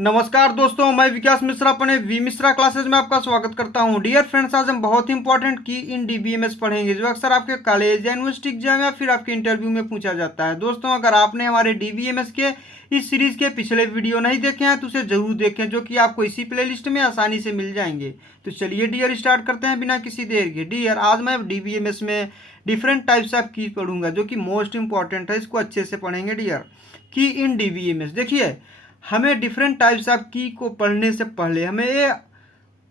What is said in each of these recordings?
नमस्कार दोस्तों, मैं विकास मिश्रा अपने वी मिश्रा क्लासेज में आपका स्वागत करता हूं। डियर फ्रेंड्स, आज हम बहुत ही इंपॉर्टेंट की इन डीबीएमएस पढ़ेंगे जो अक्सर आपके कॉलेज या यूनिवर्सिटी एग्जाम या फिर आपके इंटरव्यू में पूछा जाता है। दोस्तों, अगर आपने हमारे डीबीएमएस के इस सीरीज के पिछले वीडियो नहीं देखे हैं तो उसे जरूर देखें, जो कि आपको इसी प्लेलिस्ट में आसानी से मिल जाएंगे। तो चलिए डियर स्टार्ट करते हैं बिना किसी देर के। डियर, आज मैं डीबीएमएस में डिफरेंट टाइप्स ऑफ की पढ़ूंगा जो कि मोस्ट इंपॉर्टेंट है, इसको अच्छे से पढ़ेंगे। डियर, की इन डीबीएमएस, देखिए हमें डिफरेंट टाइप्स ऑफ की को पढ़ने से पहले हमें ये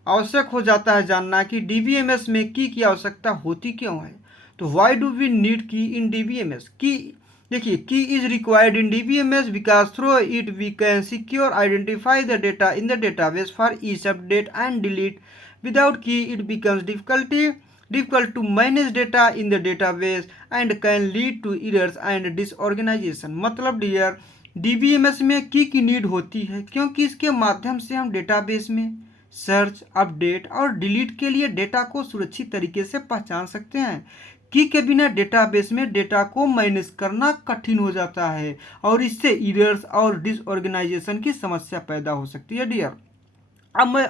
आवश्यक हो जाता है जानना कि डीबीएमएस में की आवश्यकता होती क्यों है। तो व्हाई डू वी नीड की इन डीबीएमएस? की, देखिए, key is required in DBMS because through it we can secure identify the data in the database for each update and delete. Without key it becomes difficult to manage data in the database and can lead to errors and disorganization। मतलब dear, DBMS में की need होती है क्योंकि इसके माध्यम से हम डेटाबेस में सर्च, अपडेट और डिलीट के लिए डेटा को सुरक्षित तरीके से पहचान सकते हैं। की के बिना डेटाबेस में डेटा को मैनेज करना कठिन हो जाता है और इससे एरर्स और डिसऑर्गेनाइजेशन की समस्या पैदा हो सकती है। डियर, अब मैं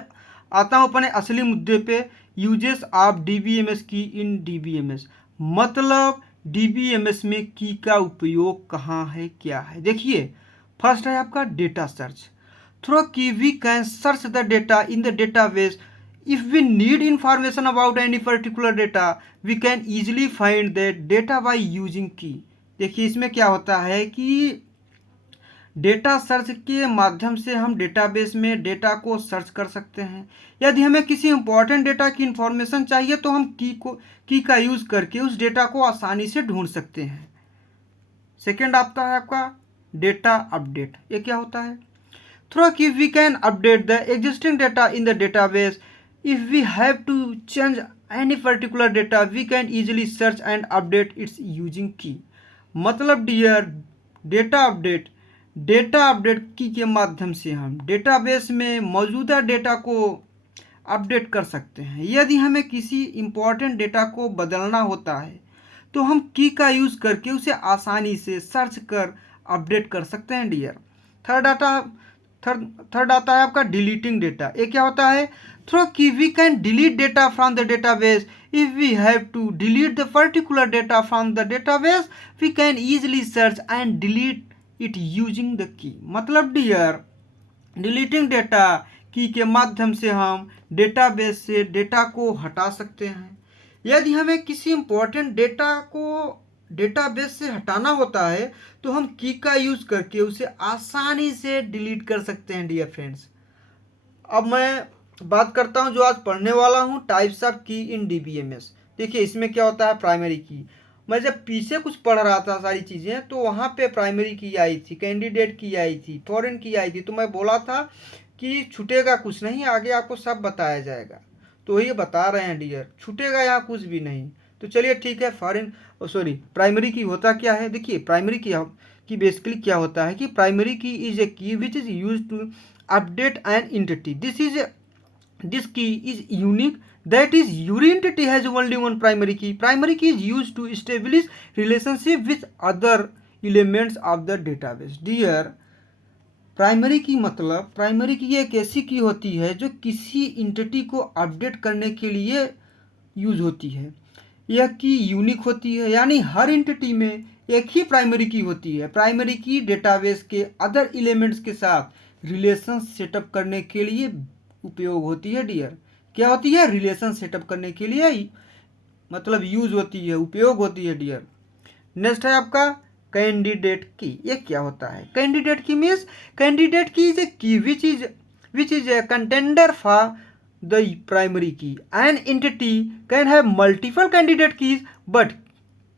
आता हूँ अपने असली मुद्दे पे, यूजेस ऑफ डीबीएमएस की इन डीबीएमएस। मतलब डीबीएमएस में की का उपयोग कहाँ है, क्या है। देखिए, फर्स्ट है आपका data search. Through key we can search the data in the database. If we need information about any particular data we can easily find that data by using key. देखिए, इसमें क्या होता है कि डेटा सर्च के माध्यम से हम डेटाबेस में डेटा को सर्च कर सकते हैं। यदि हमें किसी इंपॉर्टेंट डेटा की इंफॉर्मेशन चाहिए तो हम की का यूज़ करके उस डेटा को आसानी से ढूंढ सकते हैं। सेकेंड आता है आपका डेटा अपडेट। ये क्या होता है? Through key we can update the existing data in the database. If we have to change any particular data we can easily search and update its using key. मतलब dear, data update की के माध्यम से हम database में मौजूदा data को update कर सकते हैं। यदि हमें किसी इम्पोर्टेंट डेटा को बदलना होता है तो हम की का यूज़ करके उसे आसानी से सर्च कर अपडेट कर सकते हैं। डियर, थर्ड आता है आपका डिलीटिंग डेटा। ये क्या होता है? Through key we can delete data from the database. If we have to delete the particular data from the database we can easily search and delete it using the key. मतलब dear, deleting data की के माध्यम से हम database से data को हटा सकते हैं। यदि हमें किसी इंपॉर्टेंट डेटा को डेटाबेस से हटाना होता है तो हम की का यूज़ करके उसे आसानी से डिलीट कर सकते हैं। डियर फ्रेंड्स, अब मैं बात करता हूं जो आज पढ़ने वाला हूं, टाइप्स ऑफ की इन डीबीएमएस। देखिए, इसमें क्या होता है? प्राइमरी की। मैं जब पीछे कुछ पढ़ रहा था सारी चीज़ें तो वहाँ पे प्राइमरी की आई थी, कैंडिडेट की आई थी, फॉरेन की आई थी। तो मैं बोला था कि छूटेगा कुछ नहीं, आगे आपको सब बताया जाएगा। तो ये बता रहे हैं डियर, छूटेगा यहाँ कुछ भी नहीं। तो चलिए ठीक है, फॉरेन प्राइमरी की होता क्या है? देखिए, प्राइमरी की बेसिकली क्या होता है कि primary key is a key which is use to update an entity. This key is unique, that is your entity has only one primary key. Primary key is used to establish relationship with other elements of the database. Dear, primary की मतलब, primary की एक ऐसी की होती है जो किसी इंटिटी को अपडेट करने के लिए यूज होती है। यह की यूनिक होती है, यानी हर इंटिटी में एक ही प्राइमरी की होती है। प्राइमरी की डेटाबेस के अदर एलिमेंट्स के साथ रिलेशन सेटअप करने के लिए उपयोग होती है। डियर, क्या होती है? रिलेशन सेटअप करने के लिए मतलब यूज होती है, उपयोग होती है। डियर, नेक्स्ट है आपका कैंडिडेट की। ये क्या होता है? Candidate key means, candidate key is a key which is a contender for the primary key. An entity can have multiple candidate keys but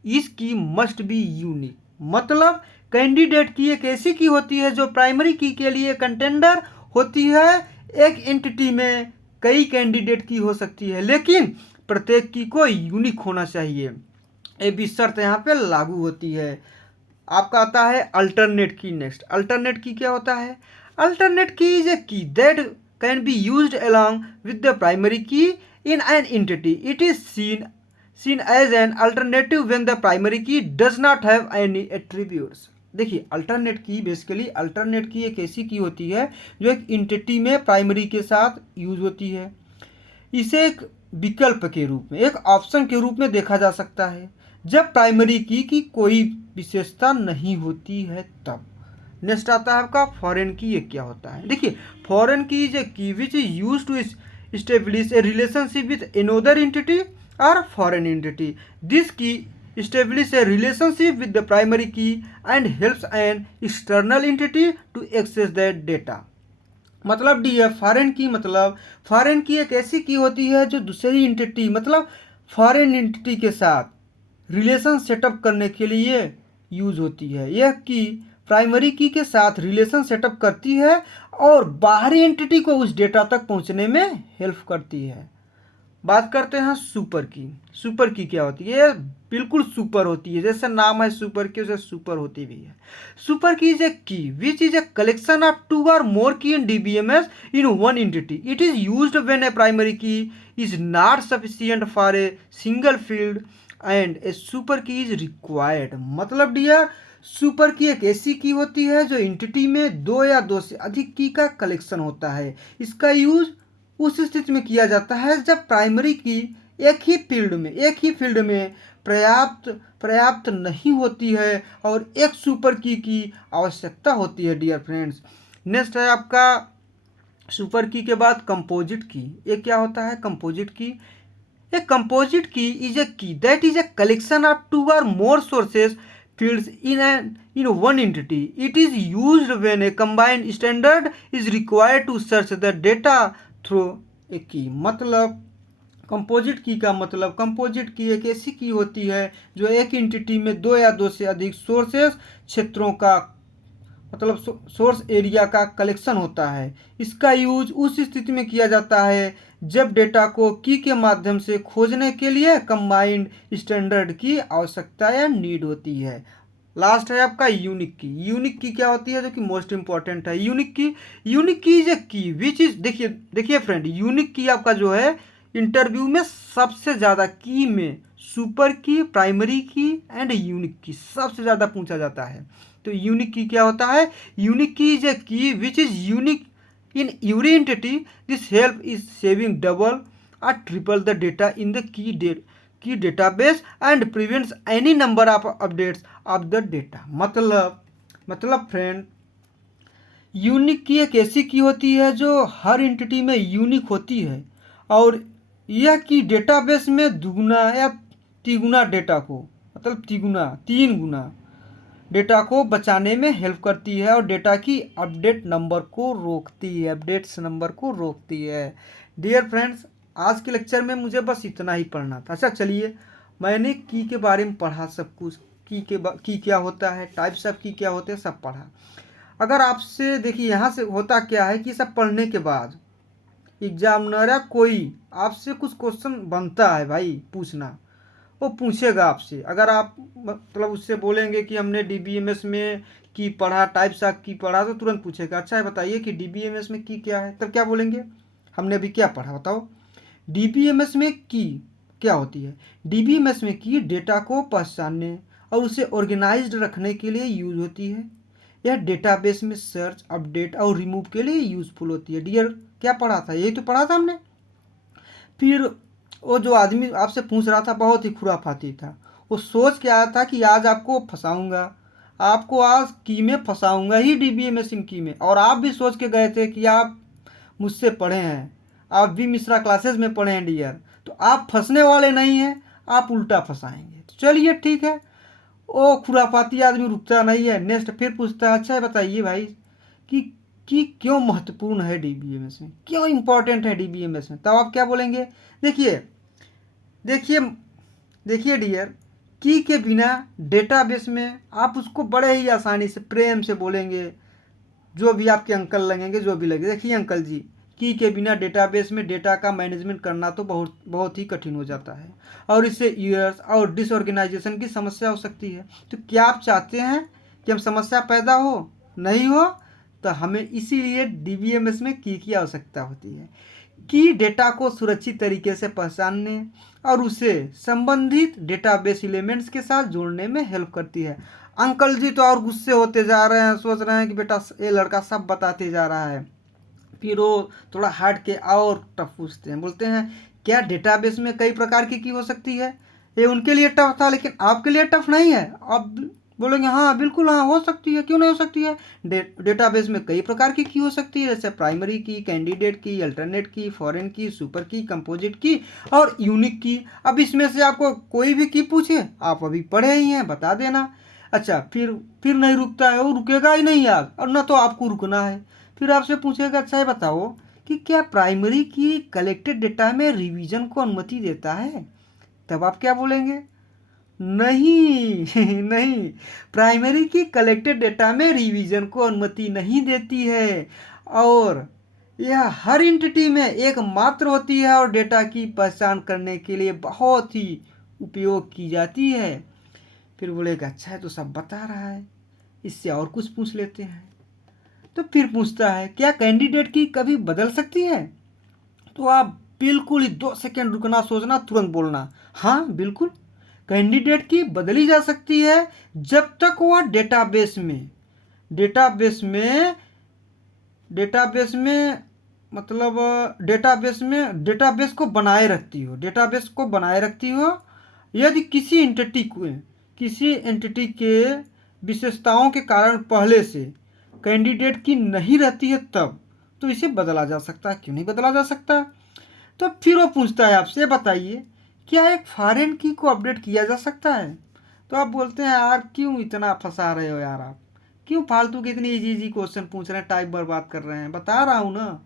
is key must be unique. मतलब candidate key एक ऐसी की होती है जो primary की के लिए कंटेंडर होती है। एक एंटिटी में कई कैंडिडेट की हो सकती है लेकिन प्रत्येक की को यूनिक होना चाहिए। ये भी शर्त यहाँ पे लागू होती है। आपका आता है अल्टरनेट की। नेक्स्ट, अल्टरनेट की क्या होता है? अल्टरनेट की is a key that can be used along with the primary key in an entity. It is seen as an alternative when the primary key does not have any attributes। देखिए alternate की, basically alternate की एक ऐसी की होती है जो एक इंटिटी में प्राइमरी के साथ यूज होती है। इसे एक विकल्प के रूप में, एक ऑप्शन के रूप में देखा जा सकता है जब प्राइमरी की कोई विशेषता नहीं होती है तब। नेक्स्ट आता है आपका फॉरेन की। ये क्या होता है? देखिए फॉरेन की is a key which is use to establish a relationship with another entity or foreign entity. This key establish a relationship with the primary key and helps an external entity to access that data. मतलब D है foreign की, मतलब foreign की एक ऐसी की होती है जो दूसरी इंटिटी मतलब फॉरेन इंटिटी के साथ रिलेशन सेटअप करने के लिए यूज होती है। यह की प्राइमरी की के साथ रिलेशन सेटअप करती है और बाहरी एंटिटी को उस डेटा तक पहुंचने में हेल्प करती है। बात करते हैं सुपर की। सुपर की क्या होती है? बिल्कुल सुपर होती है, जैसे नाम है सुपर की उसे सुपर होती भी है। Super key is a key which is a collection of 2 or more key in DBMS in one entity. It is used when a primary key is not sufficient for a single field and a super key is required. मतलब डियर super key एक ऐसी की होती है जो entity में 2 या 2 से अधिक की का कलेक्शन होता है। इसका यूज उस स्थिति में किया जाता है जब प्राइमरी की एक ही फील्ड में पर्याप्त नहीं होती है और एक सुपर की आवश्यकता होती है डियर फ्रेंड्स। नेक्स्ट है आपका सुपर की के बाद कंपोजिट की। ये क्या होता है? Composite key, a composite key is a key that is a collection of 2 or more sources fields in one entity. It is used when a combined standard is required to search the data through a key. मतलब composite key का मतलब, composite key एक ऐसी की होती है जो एक एंटिटी में 2 या 2 से अधिक सोर्सेस क्षेत्रों का मतलब सोर्स एरिया का कलेक्शन होता है। इसका यूज उस स्थिति में किया जाता है जब डेटा को की के माध्यम से खोजने के लिए कंबाइंड स्टैंडर्ड की आवश्यकता या नीड होती है। लास्ट है आपका यूनिक की। यूनिक की क्या होती है? जो कि मोस्ट इंपॉर्टेंट है। यूनिक की is a key which is, देखिए फ्रेंड, यूनिक की आपका जो है इंटरव्यू में सबसे ज़्यादा की में सुपर की, प्राइमरी की एंड यूनिक की सबसे ज़्यादा पूछा जाता है। तो यूनिक की क्या होता है? यूनिक की is a key which is unique in every entity. This help is saving double or triple the data in the key database and prevents any number of updates of the data. मतलब friend unique की एक ऐसी की होती है जो हर entity में unique होती है और यह की डेटाबेस में दुगुना या तिगुना डेटा को, मतलब तीन गुना डेटा को बचाने में हेल्प करती है और डेटा की अपडेट्स नंबर को रोकती है। डियर फ्रेंड्स, आज के लेक्चर में मुझे बस इतना ही पढ़ना था। अच्छा चलिए, मैंने की के बारे में पढ़ा सब कुछ, की क्या होता है, टाइप्स ऑफ की क्या होते हैं, सब पढ़ा। अगर आपसे देखिए यहाँ से होता क्या है कि सब पढ़ने के बाद एग्जामिनर या कोई आपसे कुछ क्वेश्चन बनता है भाई पूछना, वो पूछेगा आपसे। अगर आप मतलब उससे बोलेंगे कि हमने डीबीएमएस में की पढ़ा, टाइप्स ऑफ की पढ़ा, तो तुरंत पूछेगा अच्छा है बताइए कि डीबीएमएस में की क्या है। तब क्या बोलेंगे? हमने अभी क्या पढ़ा बताओ। डीबीएमएस में की क्या होती है? डीबीएमएस में की डेटा को पहचानने और उसे ऑर्गेनाइज्ड रखने के लिए यूज होती है। यह डेटाबेस में सर्च, अपडेट और रिमूव के लिए यूजफुल होती है। डियर क्या पढ़ा था? यही तो पढ़ा था हमने। फिर वो जो आदमी आपसे पूछ रहा था बहुत ही खुराफाती था। वो सोच के आया था कि आज आपको फंसाऊंगा, आपको आज की में फंसाऊंगा ही, डीबीएमएस की में। और आप भी सोच के गए थे कि आप मुझसे पढ़े हैं, आप भी मिश्रा क्लासेस में पढ़े हैं डियर, तो आप फंसने वाले नहीं हैं, आप उल्टा फंसाएंगे। तो चलिए ठीक है, वो खुराफाती आदमी रुकता नहीं है। नेक्स्ट फिर पूछता है अच्छा बताइए भाई कि क्यों महत्वपूर्ण है डीबीएमएस में, क्यों इंपॉर्टेंट है डीबीएमएस में। तब आप क्या बोलेंगे? देखिए डियर, की के बिना डेटाबेस में आप उसको बड़े ही आसानी से प्रेम से बोलेंगे, जो भी आपके अंकल लगेंगे, जो भी लगे, देखिए अंकल जी, की के बिना डेटाबेस में डेटा का मैनेजमेंट करना तो बहुत ही कठिन हो जाता है और इससे ईयर्स और डिसऑर्गेनाइजेशन की समस्या हो सकती है। तो क्या आप चाहते हैं कि हम समस्या पैदा हो? नहीं हो। तो हमें इसीलिए डीबीएमएस में की आवश्यकता होती है। की डेटा को सुरक्षित तरीके से पहचानने और उसे संबंधित डेटाबेस एलिमेंट्स के साथ जोड़ने में हेल्प करती है। अंकल जी तो और गुस्से होते जा रहे हैं, सोच रहे हैं कि बेटा ये लड़का सब बताते जा रहा है। फिर वो थोड़ा हट के और टफ पूछते हैं, बोलते हैं क्या डेटाबेस में कई प्रकार की हो सकती है? ये उनके लिए टफ था लेकिन आपके लिए टफ नहीं है। आप बोलेंगे हाँ बिल्कुल हाँ हो सकती है, क्यों नहीं हो सकती है। डेटाबेस में कई प्रकार की हो सकती है, जैसे प्राइमरी की, कैंडिडेट की, अल्टरनेट की, फॉरेन की, सुपर की, कंपोजिट की और यूनिक की। अब इसमें से आपको कोई भी की पूछे, आप अभी पढ़े ही हैं, बता देना। अच्छा फिर नहीं रुकता है, वो रुकेगा ही नहीं यार, और ना तो आपको रुकना है। फिर आपसे पूछेगा अच्छा ये बताओ कि क्या प्राइमरी की कलेक्टेड डेटा में रिवीजन को अनुमति देता है? तब आप क्या बोलेंगे? नहीं नहीं, प्राइमरी की कलेक्टेड डेटा में रिवीजन को अनुमति नहीं देती है, और यह हर एंटिटी में एक मात्र होती है और डेटा की पहचान करने के लिए बहुत ही उपयोग की जाती है। फिर बोलेगा अच्छा है तो सब बता रहा है, इससे और कुछ पूछ लेते हैं। तो फिर पूछता है क्या कैंडिडेट की कभी बदल सकती है? तो आप बिल्कुल ही 2 सेकंड रुकना, सोचना, तुरंत बोलना हाँ बिल्कुल कैंडिडेट की बदली जा सकती है जब तक वह डेटाबेस में मतलब डेटाबेस को बनाए रखती हो। यदि किसी एंटिटी के विशेषताओं के कारण पहले से कैंडिडेट की नहीं रहती है तब तो इसे बदला जा सकता है। क्यों नहीं बदला जा सकता? तो फिर वो पूछता है आपसे बताइए क्या एक फॉरेन की को अपडेट किया जा सकता है? तो आप बोलते हैं यार क्यों इतना फंसा रहे हो यार, आप क्यों फालतू के इतनी इजी क्वेश्चन पूछ रहे हैं, टाइम बर्बाद कर रहे हैं, बता रहा हूँ ना।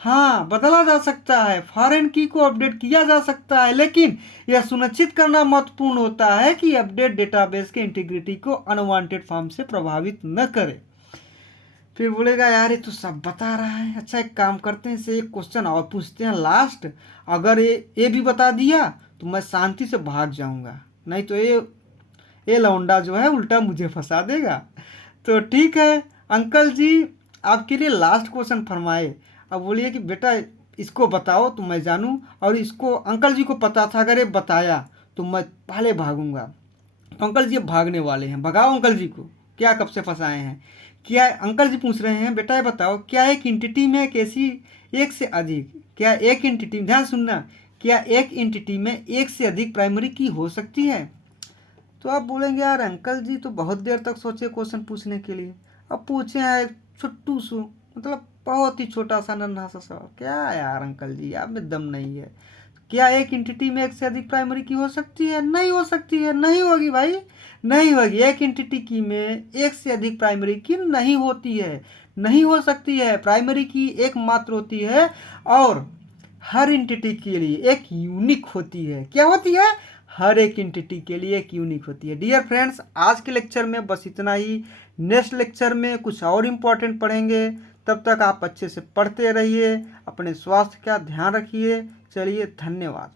हाँ बदला जा सकता है, फॉरेन की को अपडेट किया जा सकता है, लेकिन यह सुनिश्चित करना महत्वपूर्ण होता है कि अपडेट डेटाबेस के इंटीग्रिटी को अनवांटेड फॉर्म से प्रभावित न करे। फिर बोलेगा यार ये तो सब बता रहा है, अच्छा एक काम करते हैं, इसे एक क्वेश्चन और पूछते हैं लास्ट, अगर ये भी बता दिया तो मैं शांति से भाग जाऊंगा, नहीं तो ये लौंडा जो है उल्टा मुझे फंसा देगा। तो ठीक है अंकल जी, आपके लिए लास्ट क्वेश्चन फरमाए। अब बोलिए कि बेटा इसको बताओ तो मैं जानूं, और इसको अंकल जी को पता था, अगर ये बताया तो मैं पहले भागूंगा। तो अंकल जी अब भागने वाले हैं, भगाओ अंकल जी को, क्या कब से फंसाए हैं। क्या अंकल जी पूछ रहे हैं बेटा ये बताओ क्या एक एंटिटी में एक से अधिक क्या एक एंटिटी में, ध्यान सुनना, क्या एक एंटिटी में एक से अधिक प्राइमरी की हो सकती है? तो आप बोलेंगे यार अंकल जी तो बहुत देर तक सोचे क्वेश्चन पूछने के लिए, अब पूछे हैं एक छोटू सु, मतलब बहुत ही छोटा सा नन्हा सा सवाल, क्या यार अंकल जी आप में दम नहीं है। क्या एक एंटिटी में एक से अधिक प्राइमरी की हो सकती है? नहीं हो सकती है, नहीं होगी भाई, नहीं होगी। एक एंटिटी की में एक से अधिक प्राइमरी की नहीं होती है, नहीं हो सकती है। प्राइमरी की एक मात्र होती है और हर एंटिटी के लिए एक यूनिक होती है। क्या होती है? हर एक एंटिटी के लिए एक यूनिक होती है। डियर फ्रेंड्स आज के लेक्चर में बस इतना ही, नेक्स्ट लेक्चर में कुछ और इम्पोर्टेंट पढ़ेंगे। तब तक आप अच्छे से पढ़ते रहिए, अपने स्वास्थ्य का ध्यान रखिए। चलिए धन्यवाद।